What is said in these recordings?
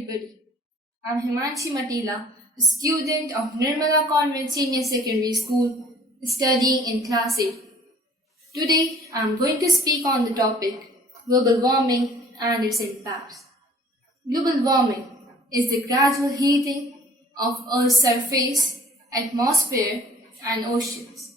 everybody. I'm Himanshi Matela, a student of Nirmala Convent Senior Secondary School, studying in Class 8. Today, I'm going to speak on the topic global warming and its impacts. Global warming is the gradual heating of Earth's surface, atmosphere, and oceans.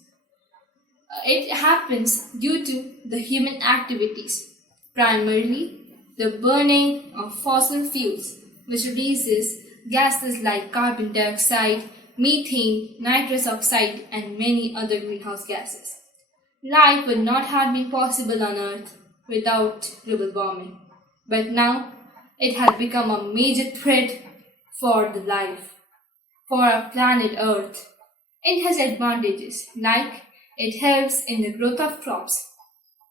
It happens due to the human activities, primarily the burning of fossil fuels, which releases gases like carbon dioxide, methane, nitrous oxide, and many other greenhouse gases. Life would not have been possible on Earth without global warming, but now it has become a major threat for the life, for our planet Earth. It has advantages like it helps in the growth of crops,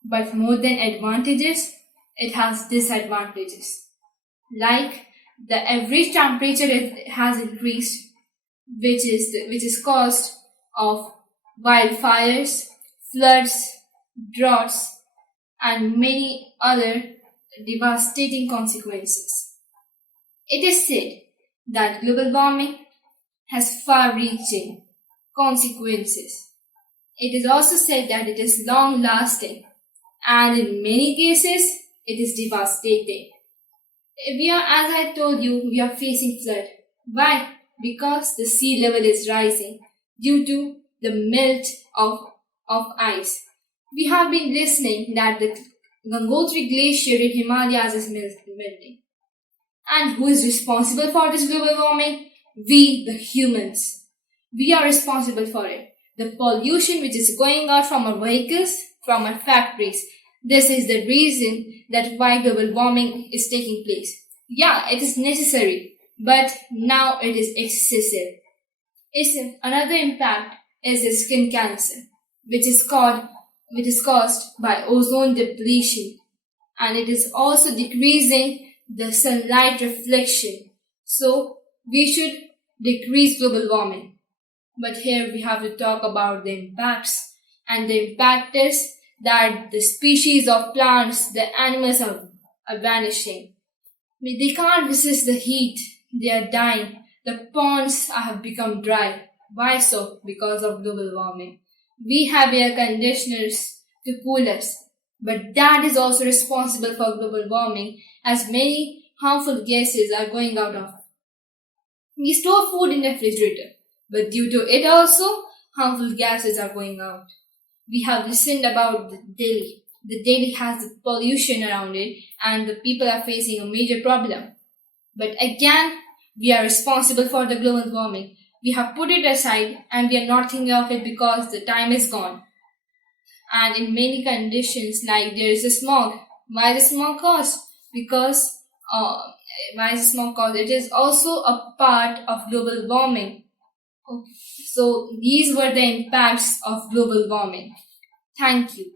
but more than advantages, it has disadvantages. Like the average temperature has increased, which is caused of wildfires, floods, droughts, and many other devastating consequences. It is said that global warming has far-reaching consequences. It is also said that it is long-lasting, and in many cases, it is devastating. As I told you, we are facing flood. Why? Because the sea level is rising due to the melt of ice. We have been listening that the Gangotri glacier in Himalayas is melting. And who is responsible for this global warming? We, the humans. We are responsible for it. The pollution which is going out from our vehicles, from our factories. This is the reason that why global warming is taking place. Yeah, it is necessary, but now it is excessive. Another impact is the skin cancer, which is caused by ozone depletion, and it is also decreasing the sunlight reflection. So we should decrease global warming. But here we have to talk about the impacts, and the impact is that the species of plants, the animals are vanishing. They can't resist the heat. They are dying. The ponds have become dry. Why so? Because of global warming. We have air conditioners to cool us, but that is also responsible for global warming, as many harmful gases are going out of. We store food in the refrigerator, but due to it also, harmful gases are going out. We have listened about Delhi. The Delhi has the pollution around it, and the people are facing a major problem. But again, we are responsible for the global warming. We have put it aside, and we are not thinking of it because the time is gone. And in many conditions, like there is a smog. Why the smog caused? Why is the smog caused? It is also a part of global warming. So these were the impacts of global warming. Thank you.